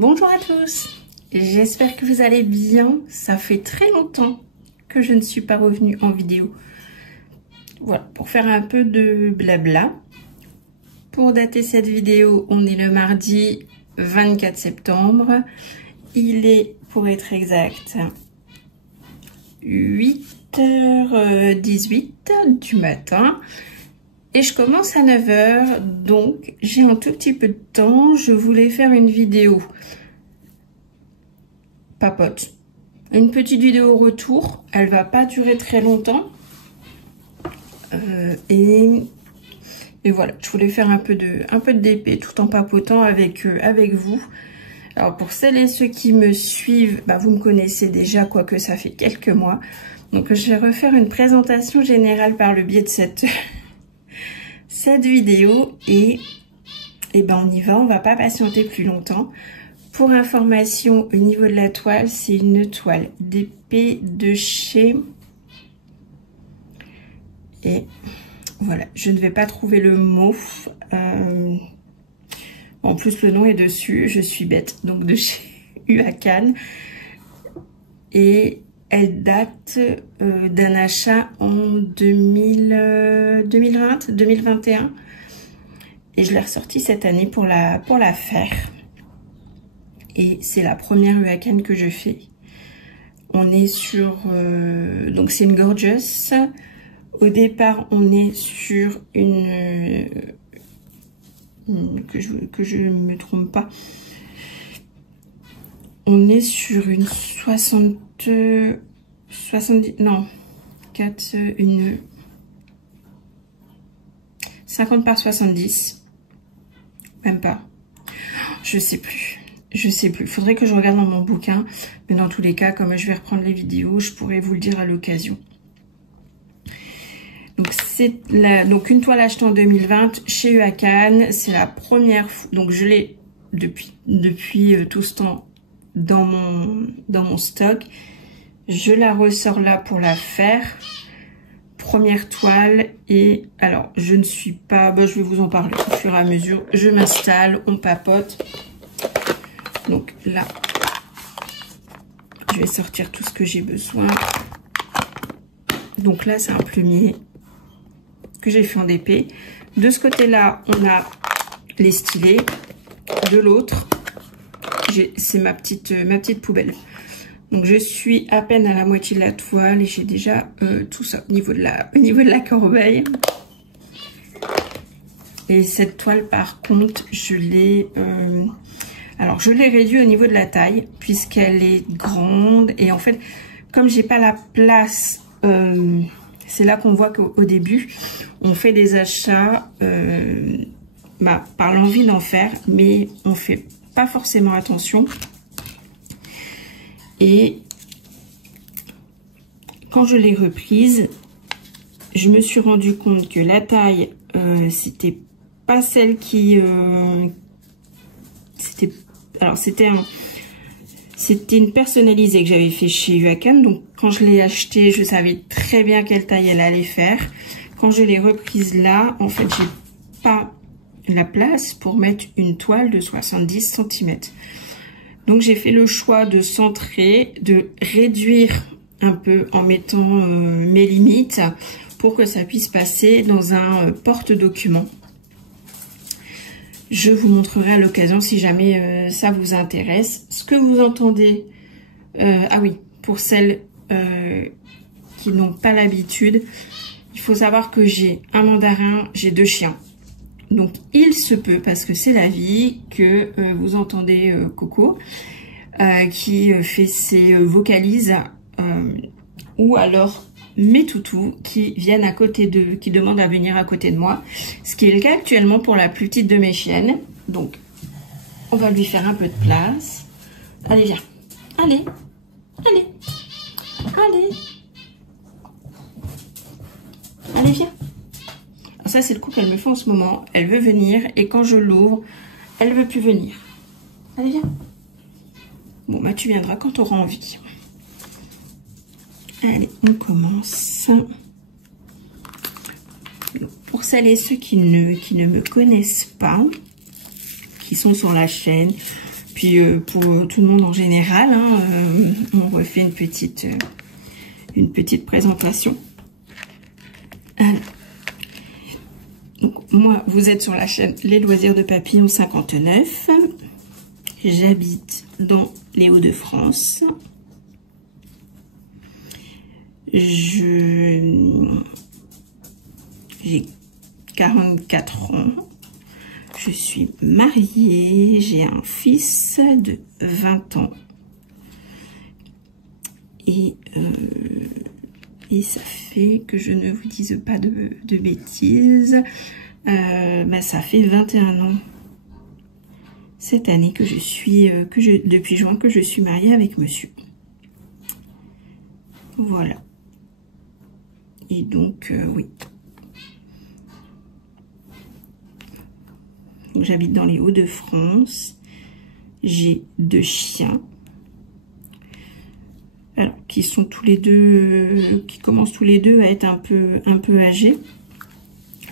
Bonjour à tous, j'espère que vous allez bien. Ça fait très longtemps que je ne suis pas revenue en vidéo. Voilà, pour faire un peu de blabla. Pour dater cette vidéo, on est le mardi 24 septembre. Il est, pour être exact, 8h18 du matin. Et je commence à 9h, donc j'ai un tout petit peu de temps. Je voulais faire une vidéo papote. Une petite vidéo retour. Elle va pas durer très longtemps. Et voilà, je voulais faire un peu de DP tout en papotant avec vous. Alors pour celles et ceux qui me suivent, bah vous me connaissez déjà, quoique ça fait quelques mois. Donc je vais refaire une présentation générale par le biais de cette vidéo et ben on y va, on va pas patienter plus longtemps. Pour information, au niveau de la toile, c'est une toile d'épée de chez... Et voilà, je ne vais pas trouver le mot. En plus, le nom est dessus, je suis bête. Donc de chez Huacan. Et elle date d'un achat en 2021. Et je l'ai ressortie cette année pour la faire. Et c'est la première Huacan que je fais. On est sur... donc c'est une Gorgeous. Au départ, on est sur une... que je ne me trompe pas. On est sur une 70... Non. 4... Une... 50 par 70. Même pas. Je sais plus. Faudrait que je regarde dans mon bouquin. Mais dans tous les cas, comme je vais reprendre les vidéos, je pourrais vous le dire à l'occasion. Donc c'est donc une toile achetée en 2020 chez Huacan. C'est la première fois. Donc je l'ai depuis tout ce temps dans mon stock. Je la ressors là pour la faire. Première toile. Et alors je ne suis pas... je vais vous en parler au fur et à mesure. Je m'installe, on papote. Donc là, je vais sortir tout ce que j'ai besoin. Donc là, c'est un plumier que j'ai fait en DP. De ce côté-là, on a les stylés. De l'autre, c'est ma petite poubelle. Donc je suis à peine à la moitié de la toile et j'ai déjà tout ça au niveau de la corbeille. Et cette toile, par contre, je l'ai... alors, je l'ai réduit au niveau de la taille, puisqu'elle est grande. Et en fait, comme j'ai pas la place, c'est là qu'on voit qu'au début, on fait des achats par l'envie d'en faire, mais on fait pas forcément attention. Et quand je l'ai reprise, je me suis rendu compte que la taille, c'était pas celle qui... c'était une personnalisée que j'avais fait chez Huacan. Donc quand je l'ai achetée, je savais très bien quelle taille elle allait faire. Quand je l'ai reprise là, en fait, j'ai pas la place pour mettre une toile de 70 cm. Donc j'ai fait le choix de centrer, de réduire un peu en mettant mes limites pour que ça puisse passer dans un porte-document. Je vous montrerai à l'occasion si jamais ça vous intéresse. Ce que vous entendez, ah oui, pour celles qui n'ont pas l'habitude, il faut savoir que j'ai un mandarin, j'ai 2 chiens. Donc il se peut, parce que c'est la vie, que vous entendez Coco qui fait ses vocalises ou alors mes toutous qui viennent à côté d'eux, qui demandent à venir à côté de moi, ce qui est le cas actuellement pour la plus petite de mes chiennes. Donc on va lui faire un peu de place. Allez, viens, allez, allez, allez, allez, viens. Alors ça, c'est le coup qu'elle me fait en ce moment. Elle veut venir et quand je l'ouvre, elle veut plus venir. Allez, viens. Bon, bah tu viendras quand tu auras envie. Allez, on commence. Pour celles et ceux qui ne me connaissent pas, qui sont sur la chaîne, puis pour tout le monde en général, hein, on refait une petite présentation. Alors, donc moi, vous êtes sur la chaîne Les Loisirs de Papillon 59. J'habite dans les Hauts-de-France. J'ai 44 ans. Je suis mariée. J'ai un fils de 20 ans. Et ça fait que je ne vous dise pas de bêtises. Ça fait 21 ans cette année que depuis juin que je suis mariée avec monsieur. Voilà. Et donc, oui. J'habite dans les Hauts-de-France. J'ai 2 chiens. Alors, qui sont tous les deux, qui commencent tous les deux à être un peu âgés.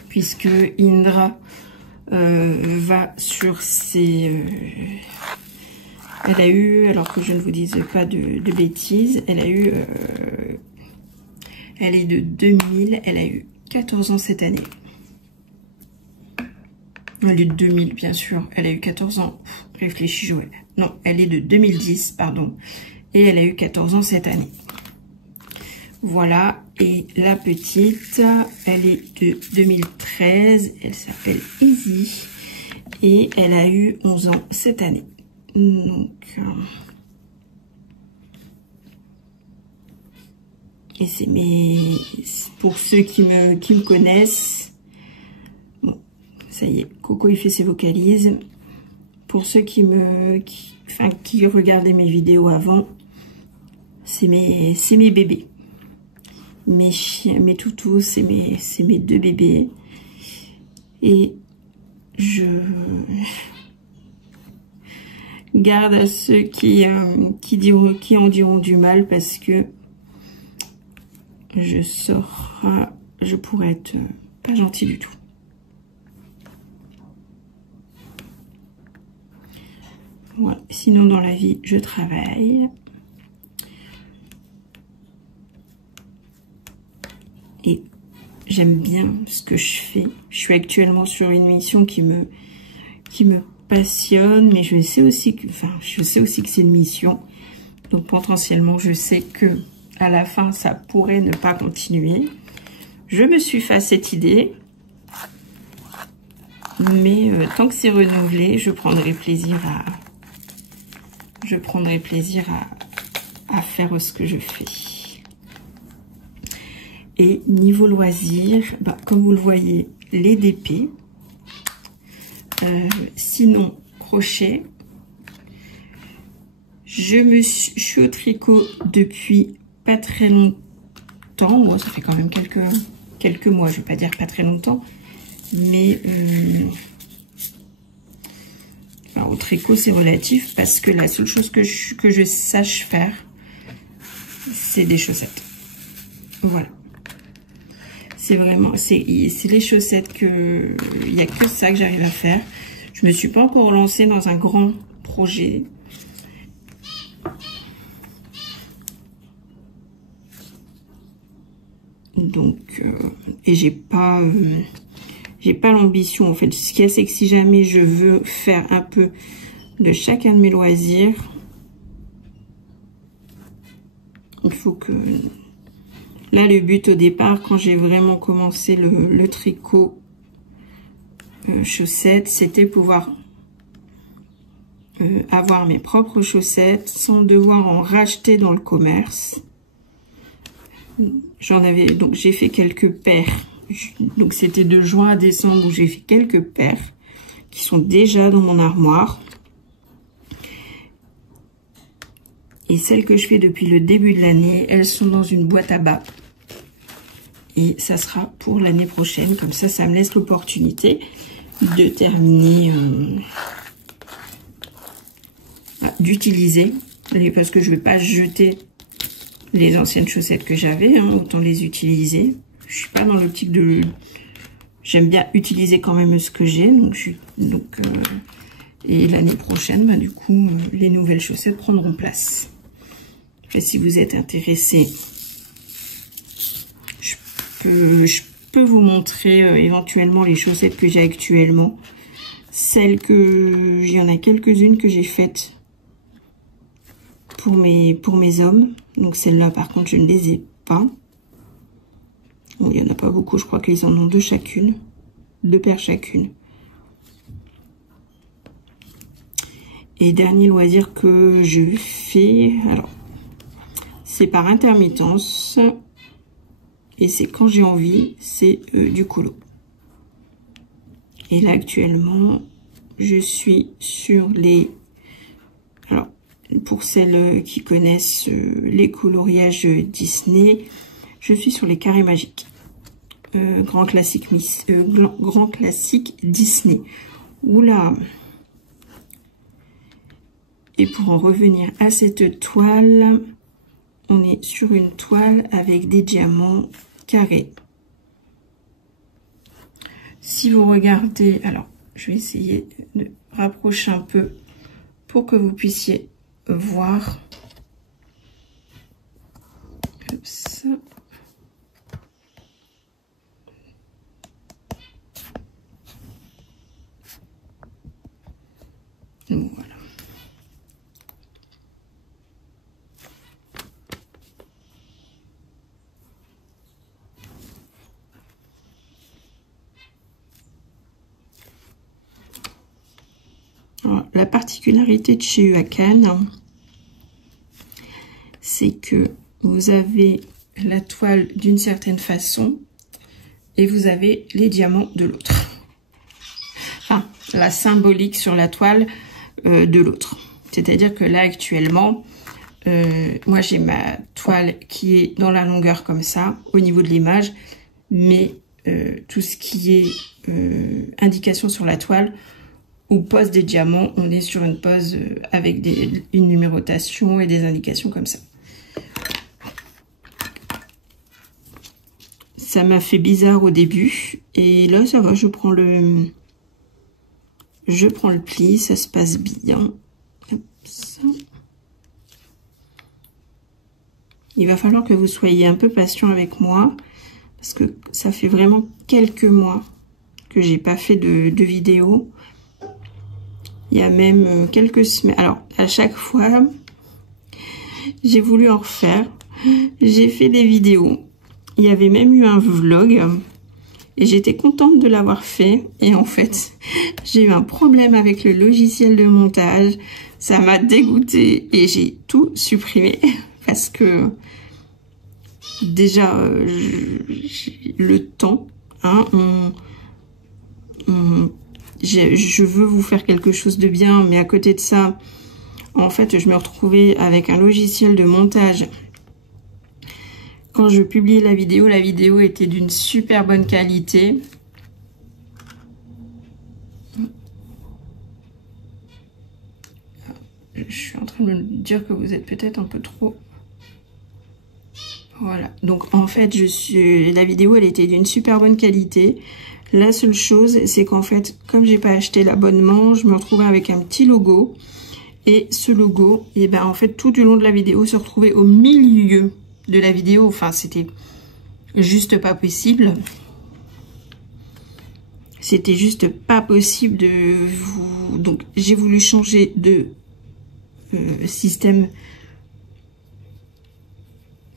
Puisque Indra va sur ses... elle a eu, alors que je ne vous dise pas de bêtises, elle a eu... elle est de 2000, elle a eu 14 ans cette année. Elle est de 2000, bien sûr, elle a eu 14 ans. Réfléchis, Joël. Non, elle est de 2010, pardon. Et elle a eu 14 ans cette année. Voilà, et la petite, elle est de 2013, elle s'appelle Izzy, et elle a eu 11 ans cette année. Donc, et c'est pour ceux qui me connaissent, bon, ça y est, Coco il fait ses vocalises. Pour ceux qui regardaient mes vidéos avant, c'est mes bébés. Mes chiens, mes toutous, c'est mes 2 bébés. Et je garde à ceux qui en diront du mal, parce que je pourrais être pas gentil du tout. Voilà. Sinon, dans la vie, je travaille. Et j'aime bien ce que je fais. Je suis actuellement sur une mission qui me passionne, mais je sais aussi que c'est une mission. Donc potentiellement, je sais que à la fin, ça pourrait ne pas continuer. Je me suis fait cette idée, mais tant que c'est renouvelé, je prendrai plaisir à faire ce que je fais. Et niveau loisirs, comme vous le voyez, les DP. Sinon, crochet. Je suis au tricot depuis pas très longtemps. Bon, ça fait quand même quelques mois, je vais pas dire pas très longtemps. Mais au tricot, c'est relatif, parce que la seule chose que je sache faire, c'est des chaussettes. Voilà. C'est vraiment, c'est les chaussettes il n'y a que ça que j'arrive à faire. Je me suis pas encore lancée dans un grand projet. Donc, et j'ai pas l'ambition, en fait. Ce qu'il y a, c'est que si jamais je veux faire un peu de chacun de mes loisirs, il faut que... Là, le but au départ, quand j'ai vraiment commencé le tricot chaussettes, c'était pouvoir avoir mes propres chaussettes sans devoir en racheter dans le commerce. Donc j'ai fait quelques paires. Donc c'était de juin à décembre où j'ai fait quelques paires qui sont déjà dans mon armoire. Et celles que je fais depuis le début de l'année, elles sont dans une boîte à bas. Et ça sera pour l'année prochaine. Comme ça, ça me laisse l'opportunité de terminer, d'utiliser. Parce que je ne vais pas jeter les anciennes chaussettes que j'avais. Autant les utiliser. Je suis pas dans l'optique de... J'aime bien utiliser quand même ce que j'ai. Et l'année prochaine, bah, du coup, les nouvelles chaussettes prendront place. Et si vous êtes intéressé, je peux vous montrer éventuellement les chaussettes que j'ai actuellement. Celles que... Il y en a quelques-unes que j'ai faites pour mes hommes. Donc celles-là, par contre, je ne les ai pas. Bon, il n'y en a pas beaucoup, je crois qu'ils en ont 2 chacune. 2 paires chacune. Et dernier loisir que je fais, alors, c'est par intermittence. Et c'est quand j'ai envie, c'est du colo. Et là, actuellement, je suis sur les... Alors, pour celles qui connaissent les coloriages Disney, je suis sur les carrés magiques. Grand classique Disney. Oula! Et pour en revenir à cette toile, on est sur une toile avec des diamants carrés. Si vous regardez, alors je vais essayer de rapprocher un peu pour que vous puissiez voir. Comme ça. Donc, voilà. Alors, la particularité de chez Huacan, c'est que vous avez la toile d'une certaine façon et vous avez les diamants de l'autre. Enfin, la symbolique sur la toile de l'autre. C'est-à-dire que là, actuellement, moi, j'ai ma toile qui est dans la longueur comme ça, au niveau de l'image, mais tout ce qui est indication sur la toile, ou pose des diamants, on est sur une pose avec une numérotation et des indications comme ça. Ça m'a fait bizarre au début, et là, ça va, je prends le pli, ça se passe bien. Hop, ça. Il va falloir que vous soyez un peu patient avec moi, parce que ça fait vraiment quelques mois que j'ai pas fait de vidéo. Il y a même quelques semaines. Alors, à chaque fois, j'ai voulu en refaire. J'ai fait des vidéos. Il y avait même eu un vlog. Et j'étais contente de l'avoir fait. Et en fait, j'ai eu un problème avec le logiciel de montage. Ça m'a dégoûtée. Et j'ai tout supprimé. Parce que, déjà, le temps, hein, je veux vous faire quelque chose de bien, mais à côté de ça, en fait, je me retrouvais avec un logiciel de montage. Quand je publiais la vidéo était d'une super bonne qualité. Je suis en train de me dire que vous êtes peut-être un peu trop... Voilà. Donc, en fait, la vidéo, elle était d'une super bonne qualité. La seule chose, c'est qu'en fait, comme j'ai pas acheté l'abonnement, je me retrouvais avec un petit logo. Et ce logo, et ben en fait, tout du long de la vidéo, se retrouvait au milieu de la vidéo. Enfin, c'était juste pas possible. C'était juste pas possible de vous... Donc, j'ai voulu changer de système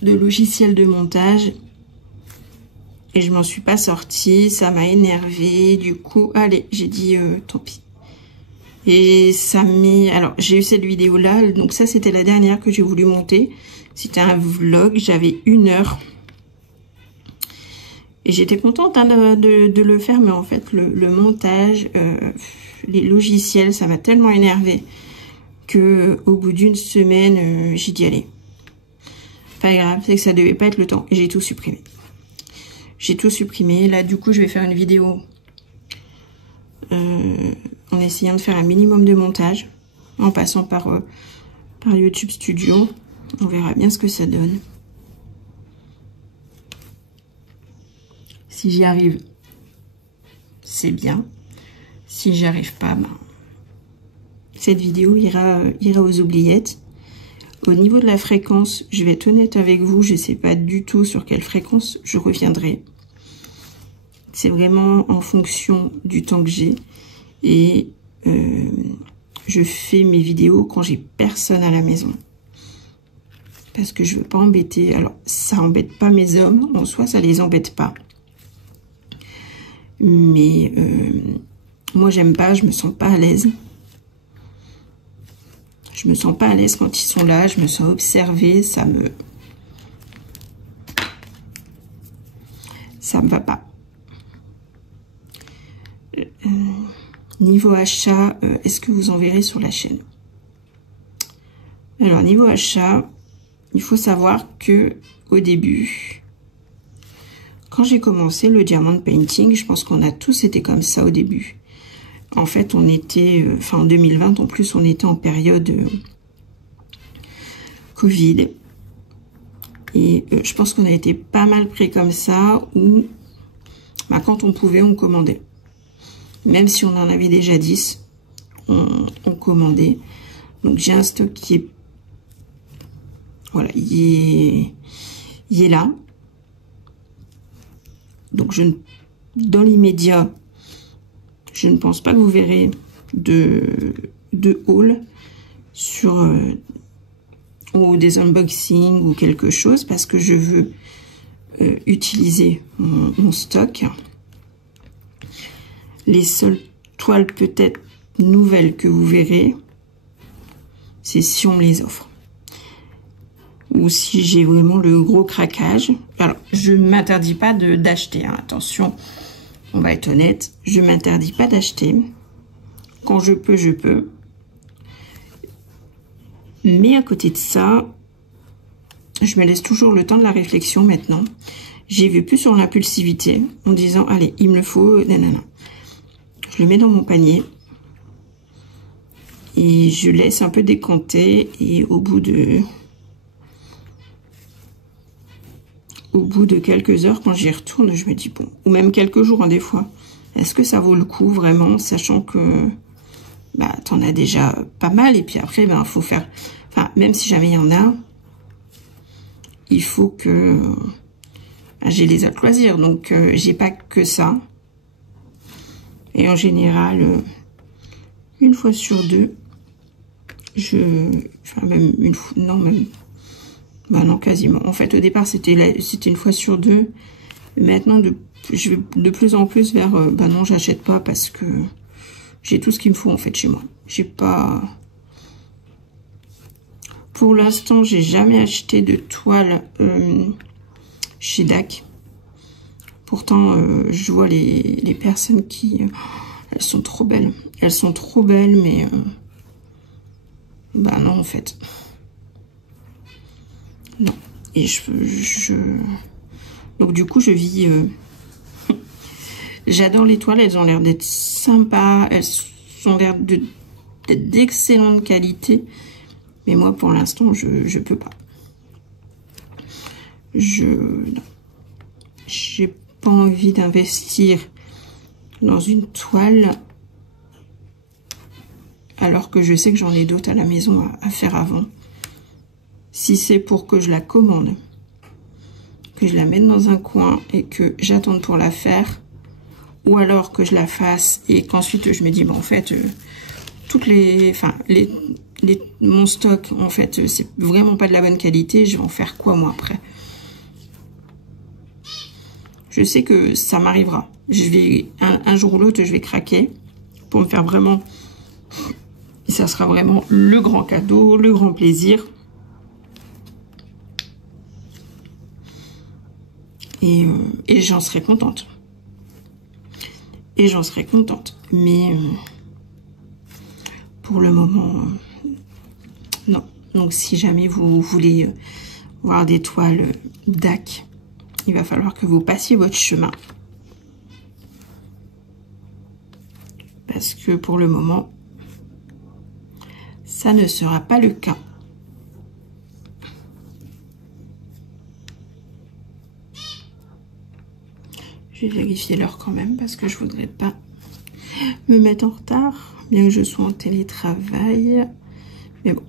de logiciel de montage. Et je m'en suis pas sortie, ça m'a énervée. Du coup, allez, j'ai dit tant pis. Et ça met... Alors, j'ai eu cette vidéo-là. Donc ça, c'était la dernière que j'ai voulu monter. C'était un vlog. J'avais 1 heure. Et j'étais contente hein, de le faire. Mais en fait, le montage, les logiciels, ça m'a tellement énervé que au bout d'1 semaine, j'ai dit allez. Pas grave, c'est que ça devait pas être le temps. Et j'ai tout supprimé. J'ai tout supprimé. Là, du coup, je vais faire une vidéo en essayant de faire un minimum de montage, en passant par YouTube Studio. On verra bien ce que ça donne. Si j'y arrive, c'est bien. Si j'y arrive pas, ben, cette vidéo ira aux oubliettes. Au niveau de la fréquence, je vais être honnête avec vous, je ne sais pas du tout sur quelle fréquence je reviendrai. C'est vraiment en fonction du temps que j'ai. Et je fais mes vidéos quand j'ai personne à la maison. Parce que je veux pas embêter. Alors, ça embête pas mes hommes. En soi, ça les embête pas. Mais moi, j'aime pas. Je me sens pas à l'aise. Je me sens pas à l'aise quand ils sont là. Je me sens observée. Ça me va pas. Niveau achat, est-ce que vous en verrez sur la chaîne? Alors, niveau achat, il faut savoir que au début, quand j'ai commencé le diamond painting, je pense qu'on a tous été comme ça au début. En fait, on était, en 2020, en plus, on était en période Covid. Et je pense qu'on a été pas mal pris comme ça, où quand on pouvait, on commandait. Même si on en avait déjà 10, on commandait. Donc j'ai un stock qui est... Voilà, il est là. Donc dans l'immédiat, je ne pense pas que vous verrez de haul sur ou des unboxings ou quelque chose, parce que je veux utiliser mon stock. Les seules toiles peut-être nouvelles que vous verrez, c'est si on me les offre. Ou si j'ai vraiment le gros craquage. Alors, je ne m'interdis pas d'acheter. Hein. Attention, on va être honnête. Je ne m'interdis pas d'acheter. Quand je peux, je peux. Mais à côté de ça, je me laisse toujours le temps de la réflexion maintenant. J'y vais plus sur l'impulsivité en disant, allez, il me le faut, nanana. Je le mets dans mon panier. Et je laisse un peu décanter. Et au bout de quelques heures, quand j'y retourne, je me dis, bon, ou même quelques jours, hein, des fois, est-ce que ça vaut le coup, vraiment, sachant que, t'en as déjà pas mal, et puis après, faut faire, même si jamais il y en a, il faut que, j'ai les autres loisirs, donc, j'ai pas que ça, et en général, une fois sur deux, même une fois, non, même, non, quasiment. En fait, au départ, c'était une fois sur deux. Maintenant, je vais de plus en plus vers, non, j'achète pas parce que j'ai tout ce qu'il me faut, en fait, chez moi. J'ai pas... Pour l'instant, j'ai jamais acheté de toile chez DAC. Pourtant, je vois les personnes qui... elles sont trop belles. Elles sont trop belles, mais... non, en fait. Non. Et donc du coup, je vis... J'adore les toiles, elles ont l'air d'être sympas, elles ont l'air d'être d'excellente qualité. Mais moi, pour l'instant, je peux pas. J'ai pas envie d'investir dans une toile alors que je sais que j'en ai d'autres à la maison à faire avant. Si c'est pour que je la commande, que je la mette dans un coin et que j'attende pour la faire, ou alors que je la fasse et qu'ensuite je me dis, en fait, toutes mon stock, en fait, c'est vraiment pas de la bonne qualité, je vais en faire quoi moi après? Je sais que ça m'arrivera. Je vais, un jour ou l'autre, je vais craquer pour me faire vraiment, et ça sera vraiment le grand cadeau, le grand plaisir. Et j'en serais contente. Et j'en serais contente. Mais pour le moment, non. Donc si jamais vous voulez voir des toiles DAC, il va falloir que vous passiez votre chemin. Parce que pour le moment, ça ne sera pas le cas. Je vais vérifier l'heure quand même parce que je voudrais pas me mettre en retard. bien que je sois en télétravail. Mais bon,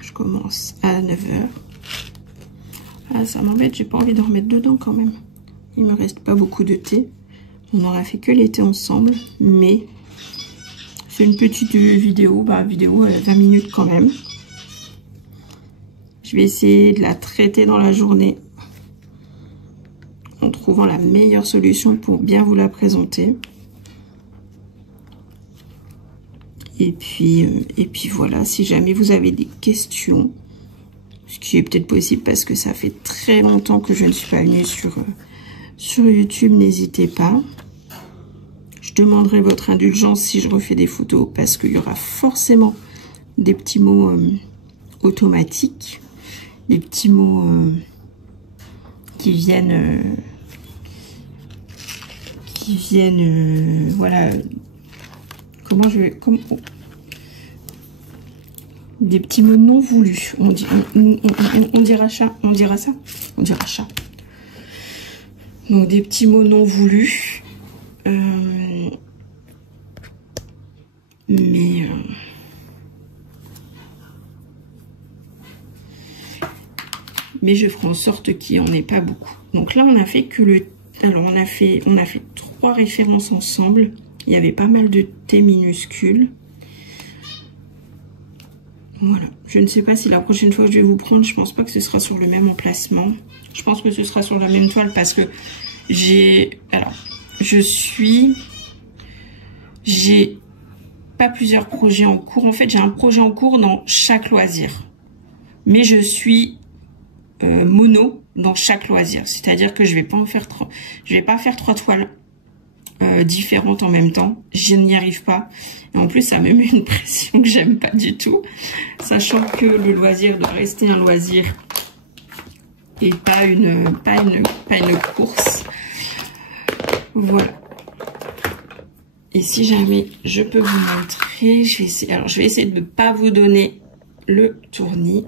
je commence à 9 h. Ah, ça m'embête, j'ai pas envie d'en remettre dedans quand même. Il me reste pas beaucoup de thé. On n'aura fait que l'été ensemble, mais c'est une petite vidéo, vidéo 20 minutes quand même. Je vais essayer de la traiter dans la journée en trouvant la meilleure solution pour bien vous la présenter. Et puis voilà, si jamais vous avez des questions, ce qui est peut-être possible parce que ça fait très longtemps que je ne suis pas venue sur YouTube, n'hésitez pas. Je demanderai votre indulgence si je refais des photos parce qu'il y aura forcément des petits mots automatiques, des petits mots qui viennent voilà, des petits mots non voulus. On dira chat, on dira ça, on dira chat. Donc des petits mots non voulus. Mais je ferai en sorte qu'il n'y en ait pas beaucoup. Donc là, on a fait que le... Alors, on a fait 3 références ensemble. Il y avait pas mal de T minuscules. Voilà. Je ne sais pas si la prochaine fois que je vais vous prendre, je pense pas que ce sera sur le même emplacement. Je pense que ce sera sur la même toile parce que j'ai pas plusieurs projets en cours. En fait, j'ai un projet en cours dans chaque loisir. Mais je suis mono dans chaque loisir. C'est-à-dire que je vais pas faire 3 toiles différentes en même temps. Je n'y arrive pas. Et en plus, ça me met une pression que j'aime pas du tout. Sachant que le loisir doit rester un loisir et pas une course. Voilà. Et si jamais je peux vous montrer, je vais essayer de ne pas vous donner le tournis.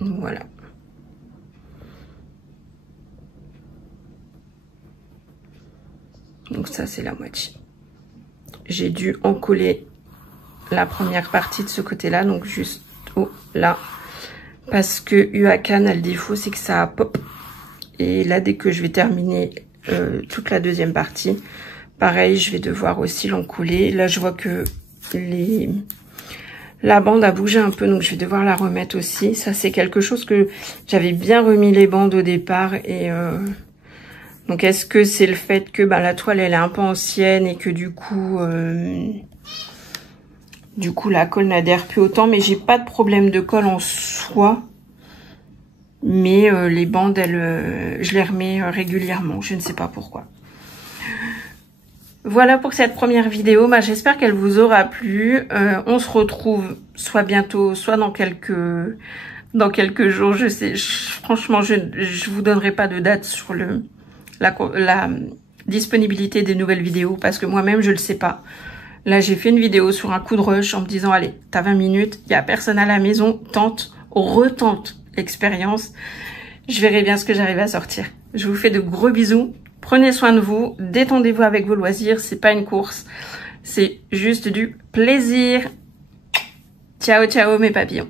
Voilà. Donc ça, c'est la moitié. J'ai dû encoller la première partie de ce côté-là, donc juste là. Parce que UACAN a le défaut, c'est que ça pop. Et là, dès que je vais terminer toute la deuxième partie, pareil, je vais devoir aussi l'encoller. Là, je vois que la bande a bougé un peu, donc je vais devoir la remettre aussi. Ça, c'est quelque chose que j'avais bien remis les bandes au départ. Et donc, est-ce que c'est le fait que la toile, elle est un peu ancienne et que du coup, la colle n'adhère plus autant. Mais j'ai pas de problème de colle en soi. Mais les bandes, je les remets régulièrement. Je ne sais pas pourquoi. Voilà pour cette première vidéo. J'espère qu'elle vous aura plu. On se retrouve soit bientôt, soit dans quelques jours. Je sais, franchement, je vous donnerai pas de date sur la disponibilité des nouvelles vidéos parce que moi-même, je le sais pas. Là, j'ai fait une vidéo sur un coup de rush en me disant, allez, t'as 20 minutes, il y a personne à la maison, retente l'expérience. Je verrai bien ce que j'arrive à sortir. Je vous fais de gros bisous. Prenez soin de vous, détendez-vous avec vos loisirs, c'est pas une course, c'est juste du plaisir. Ciao, ciao mes papillons.